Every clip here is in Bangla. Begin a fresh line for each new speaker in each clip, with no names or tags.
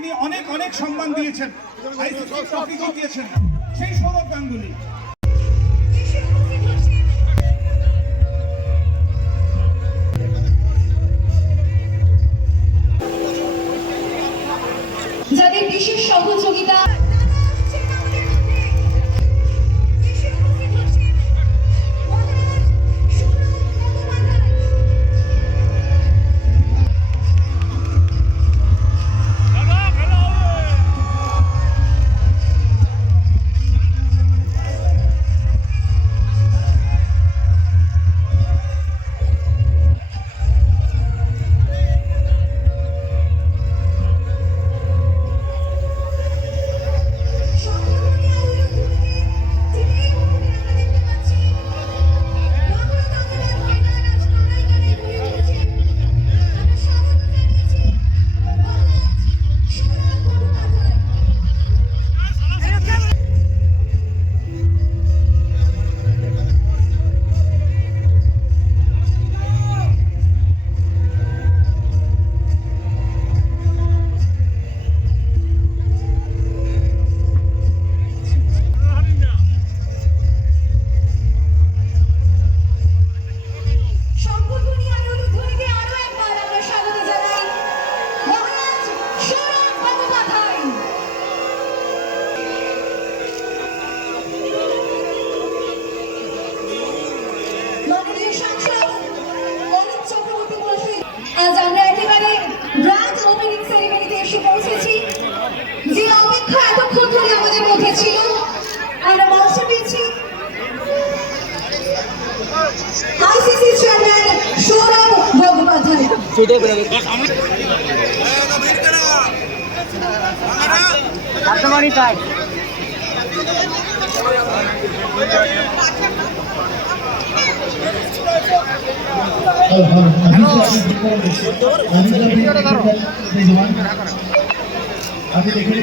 যিনি অনেক অনেক সম্মান দিয়েছেন। দিয়েছেন। সেই সৌরভ গাঙ্গুলি।
যাদের বিশেষ সহযোগিতা পৌঁছেছি। যে অপেক্ষা এতক্ষণ ধরে আমাদের মধ্যে ছিল আমরা মঞ্চে পেয়েছি। সৌরভ
আমি দেখে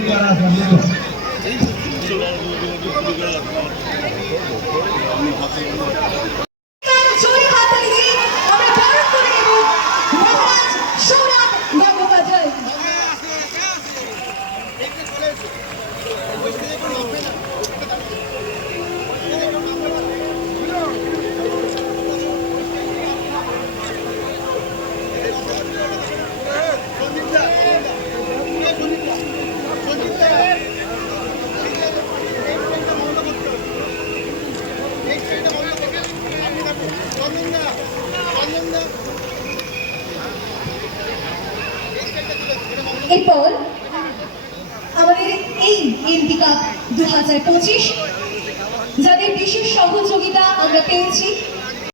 করে নেব মহারাজ সৌরভ গঙ্গোপাধ্যায় এরপর আমাদের এই এমপি কাপ দু হাজার পঁচিশ যাদের বিশেষ সহযোগিতা আমরা পেয়েছি